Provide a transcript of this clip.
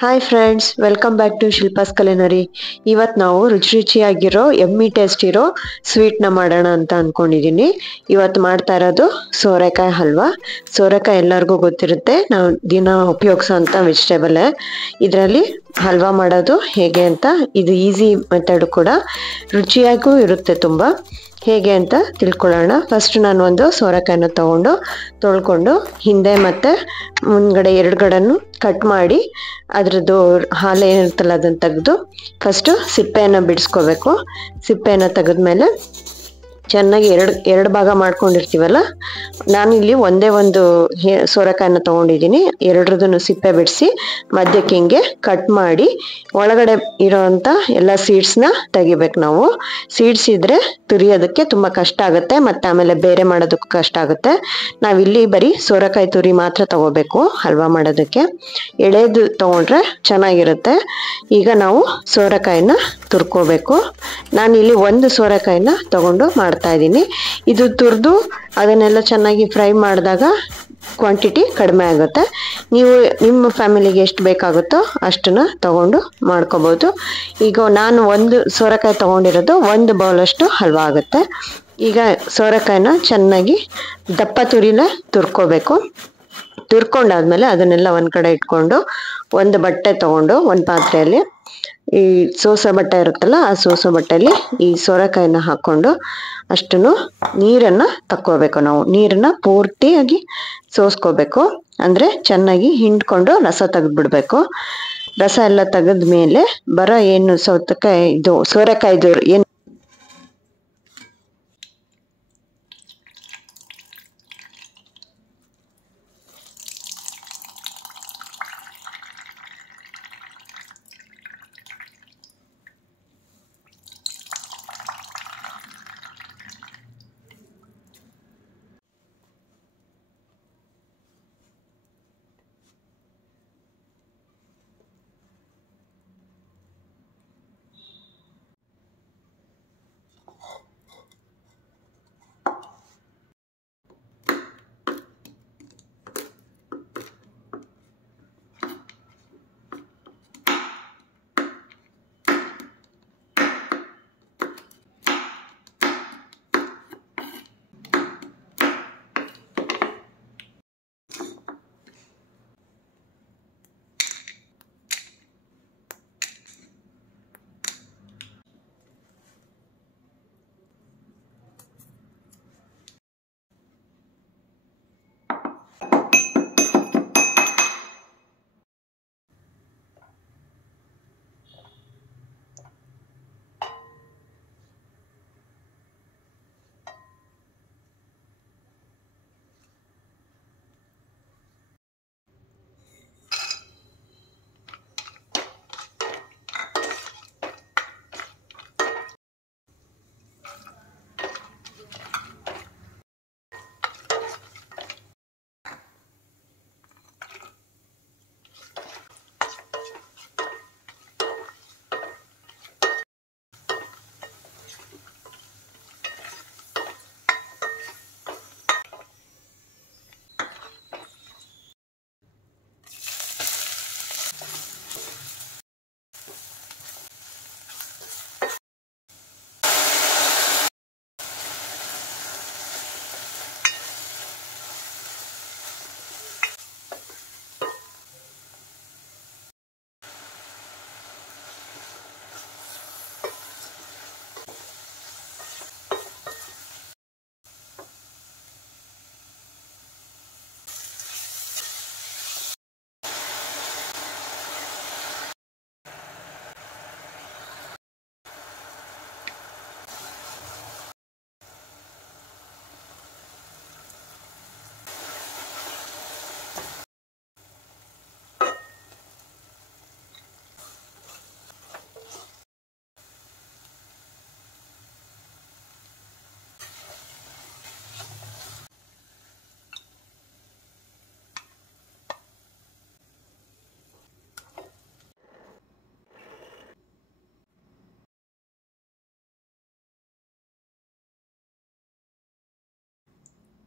Hi friends, welcome back to Shilpa's culinary. ಇವತ್ತು ನಾವು ರುಚಿಯಾಗಿರೋ ಎಮ್ಮಿ ಟೇಸ್ಟ್ ಇರೋ ಸ್ವೀಟ್ನ ಮಾಡೋಣ ಅಂತ ಅಂದ್ಕೊಂಡಿದ್ದೀನಿ. ಇವತ್ತು ಮಾಡ್ತಾ ಇರೋದು ಸೋರೆಕಾಯಿ ಹಲ್ವಾ. ಸೋರೆಕಾಯಿ ಎಲ್ಲರಿಗೂ ಗೊತ್ತಿರುತ್ತೆ, ನಾವು ದಿನ ಉಪಯೋಗಿಸೋಂಥ ವೆಜಿಟೇಬಲ್. ಇದರಲ್ಲಿ ಹಲ್ವಾ ಮಾಡೋದು ಹೇಗೆ ಅಂತ, ಇದು ಈಸಿ ಮೆಥಡ್ ಕೂಡ, ರುಚಿಯಾಗೂ ಇರುತ್ತೆ ತುಂಬ. ಹೇಗೆ ಅಂತ ತಿಳ್ಕೊಳ್ಳೋಣ. ಫಸ್ಟ್ ನಾನು ಒಂದು ಸೋರೆಕಾಯಿನ ತಗೊಂಡು ತೊಳ್ಕೊಂಡು ಹಿಂದೆ ಮತ್ತು ಮುಂದ್ಗಡೆ ಎರಡುಗಡೆನೂ ಕಟ್ ಮಾಡಿ ಅದ್ರದ್ದು ಹಾಲು ಏನಿರುತ್ತಲ್ಲ ಅದನ್ನು ತೆಗೆದು ಫಸ್ಟು ಸಿಪ್ಪೆಯನ್ನು ಬಿಡಿಸ್ಕೋಬೇಕು. ಸಿಪ್ಪೆಯನ್ನು ತೆಗೆದ್ಮೇಲೆ ಚೆನ್ನಾಗಿ ಎರಡು ಭಾಗ ಮಾಡ್ಕೊಂಡಿರ್ತೀವಲ್ಲ, ನಾನಿಲ್ಲಿ ಒಂದೇ ಒಂದು ಸೋರೆಕಾಯಿನ ತೊಗೊಂಡಿದ್ದೀನಿ. ಎರಡರದನ್ನು ಸಿಪ್ಪೆ ಬಿಡಿಸಿ ಮಧ್ಯಕ್ಕೆ ಹಿಂಗೆ ಕಟ್ ಮಾಡಿ ಒಳಗಡೆ ಇರೋವಂಥ ಎಲ್ಲ ಸೀಡ್ಸ್ನ ತೆಗಿಬೇಕು ನಾವು. ಸೀಡ್ಸ್ ಇದ್ದರೆ ತುರಿಯೋದಕ್ಕೆ ತುಂಬ ಕಷ್ಟ ಆಗುತ್ತೆ, ಮತ್ತು ಆಮೇಲೆ ಬೇರೆ ಮಾಡೋದಕ್ಕೂ ಕಷ್ಟ ಆಗುತ್ತೆ. ನಾವಿಲ್ಲಿ ಬರೀ ಸೋರೆಕಾಯಿ ತುರಿ ಮಾತ್ರ ತಗೋಬೇಕು ಹಲ್ವಾ ಮಾಡೋದಕ್ಕೆ. ಎಳೆದು ತೊಗೊಂಡ್ರೆ ಚೆನ್ನಾಗಿರುತ್ತೆ. ಈಗ ನಾವು ಸೋರೆಕಾಯಿನ ತುರ್ಕೋಬೇಕು. ನಾನಿಲ್ಲಿ ಒಂದು ಸೋರೆಕಾಯಿನ ತಗೊಂಡು ಮಾಡ್ತಾ ಇದ್ದೀನಿ. ಇದು ತುರಿದು ಅದನ್ನೆಲ್ಲ ಚೆನ್ನಾಗಿ ಫ್ರೈ ಮಾಡಿದಾಗ ಕ್ವಾಂಟಿಟಿ ಕಡಿಮೆ ಆಗುತ್ತೆ. ನೀವು ನಿಮ್ಮ ಫ್ಯಾಮಿಲಿಗೆ ಎಷ್ಟು ಬೇಕಾಗುತ್ತೋ ಅಷ್ಟನ್ನು ತಗೊಂಡು ಮಾಡ್ಕೋಬೋದು. ಈಗ ನಾನು ಒಂದು ಸೋರೆಕಾಯಿ ತೊಗೊಂಡಿರೋದು ಒಂದು ಬೌಲಷ್ಟು ಹಲ್ವಾ ಆಗುತ್ತೆ. ಈಗ ಸೋರೆಕಾಯಿನ ಚೆನ್ನಾಗಿ ದಪ್ಪ ತುರಿಲೇ ತುರ್ಕೋಬೇಕು. ತುರ್ಕೊಂಡಾದ್ಮೇಲೆ ಅದನ್ನೆಲ್ಲ ಒಂದು ಕಡೆ ಇಟ್ಕೊಂಡು ಒಂದು ಬಟ್ಟೆ ತಗೊಂಡು ಒಂದು ಪಾತ್ರೆಯಲ್ಲಿ ಈ ಸೋಸೋ ಬಟ್ಟೆ ಇರುತ್ತಲ್ಲ, ಆ ಸೋಸೋ ಬಟ್ಟೆಯಲ್ಲಿ ಈ ಸೋರೆಕಾಯಿನ ಹಾಕ್ಕೊಂಡು ಅಷ್ಟನ್ನು ನೀರನ್ನು ತಕ್ಕೋಬೇಕು. ನಾವು ನೀರನ್ನು ಪೂರ್ತಿಯಾಗಿ ಸೋಸ್ಕೋಬೇಕು. ಅಂದರೆ ಚೆನ್ನಾಗಿ ಹಿಂಡ್ಕೊಂಡು ರಸ ತೆಗೆದ್ಬಿಡ್ಬೇಕು. ರಸ ಎಲ್ಲ ತೆಗೆದ ಮೇಲೆ ಬರೋ ಏನು ಸೌತೆಕಾಯಿ ಇದು ಸೋರೆಕಾಯ್ದು ಏನು